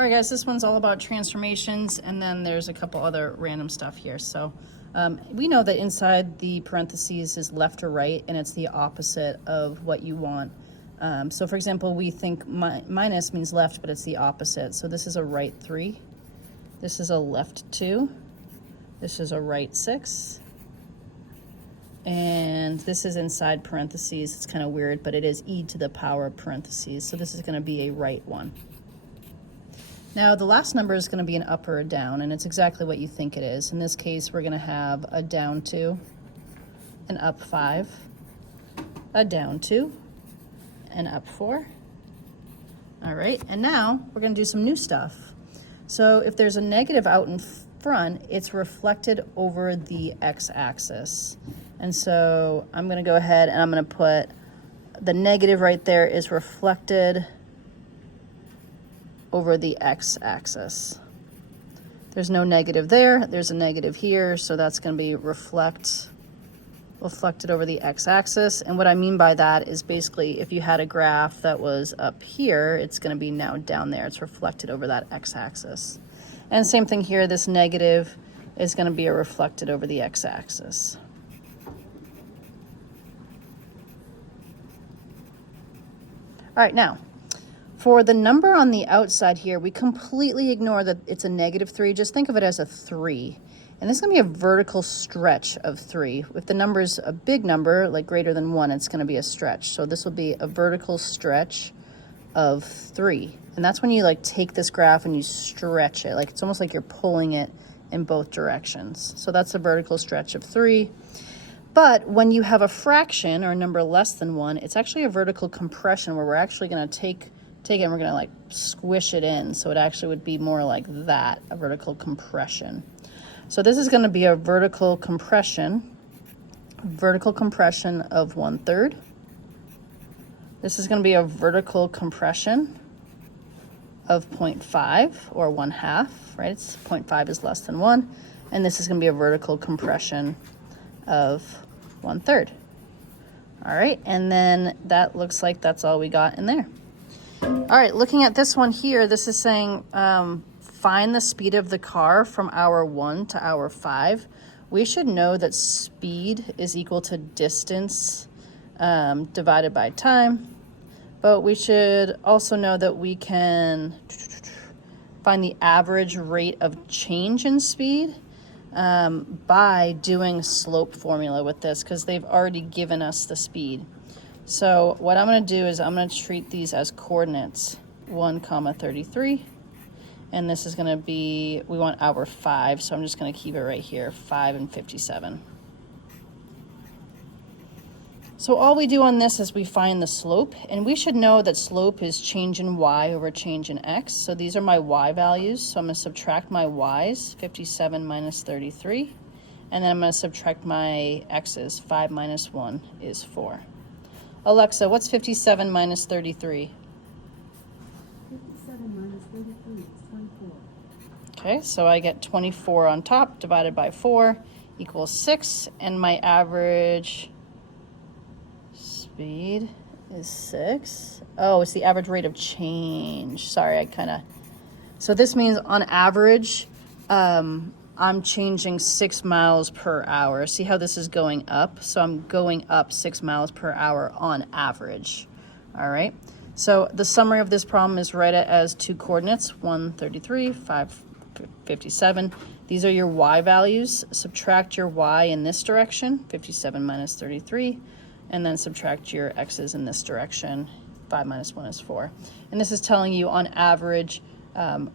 All right, guys, this one's all about transformations, and then there's a couple other random stuff here. So we know that inside the parentheses is left or right, and it's the opposite of what you want. So for example, we think minus means left, but it's the opposite. So this is a right 3. This is a left 2. This is a right 6. And this is inside parentheses. It's kind of weird, but it is e to the power of parentheses. So this is going to be a right 1. Now the last number is going to be an up or a down, and it's exactly what you think it is. In this case, we're going to have a down 2, an up 5, a down 2, an up 4. All right, and now we're going to do some new stuff. So if there's a negative out in front, it's reflected over the x-axis. And so I'm going to go ahead and I'm going to put the negative right there is reflected over the x-axis. There's no negative there, there's a negative here, so that's going to be reflected over the x-axis. And what I mean by that is basically if you had a graph that was up here, it's going to be now down there. It's reflected over that x-axis. And same thing here, this negative is going to be reflected over the x-axis. All right, now, for the number on the outside here, we completely ignore that it's a negative 3. Just think of it as a 3. And this is going to be a vertical stretch of 3. If the number is a big number, like greater than 1, it's going to be a stretch. So this will be a vertical stretch of 3. And that's when you like take this graph and you stretch it. Like it's almost like you're pulling it in both directions. So that's a vertical stretch of 3. But when you have a fraction or a number less than 1, it's actually a vertical compression where we're actually going to take it and we're going to like squish it in. So it actually would be more like that, a vertical compression. So this is going to be a vertical compression of 1/3. This is going to be a vertical compression of 0.5 or 1/2, right? It's 0.5 is less than 1. And this is going to be a vertical compression of 1/3. All right, and then that looks like that's all we got in there. All right, looking at this one here, this is saying find the speed of the car from hour 1 to hour 5. We should know that speed is equal to distance divided by time, but we should also know that we can find the average rate of change in speed by doing slope formula with this, because they've already given us the speed. So what I'm going to do is I'm going to treat these as coordinates 1, 33, and this is going to be, we want hour 5, so I'm just going to keep it right here, 5 and 57. So all we do on this is we find the slope, and we should know that slope is change in y over change in x. So these are my y values, so I'm going to subtract my y's, 57 minus 33, and then I'm going to subtract my x's, 5 minus 1 is 4. Alexa, what's 57 minus 33? 57 minus 33 is 24. Okay, so I get 24 on top divided by 4 equals 6, and my average speed is 6. Oh, it's the average rate of change. Sorry, so this means on average, I'm changing 6 miles per hour. See how this is going up? So I'm going up 6 miles per hour on average. All right. So the summary of this problem is write it as two coordinates, 133, 557. These are your y values. Subtract your y in this direction, 57 minus 33, and then subtract your x's in this direction, 5 minus 1 is 4. And this is telling you on average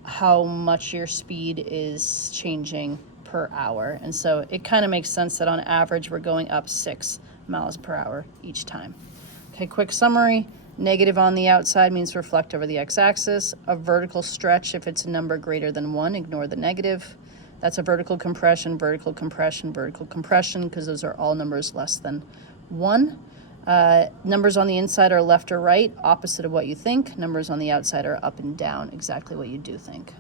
how much your speed is changing per hour. And so it kind of makes sense that on average we're going up 6 miles per hour each time. Okay, quick summary. Negative on the outside means reflect over the x-axis. A vertical stretch, if it's a number greater than 1, ignore the negative. That's a vertical compression, vertical compression, vertical compression, because those are all numbers less than 1. Numbers on the inside are left or right, opposite of what you think. Numbers on the outside are up and down, exactly what you do think.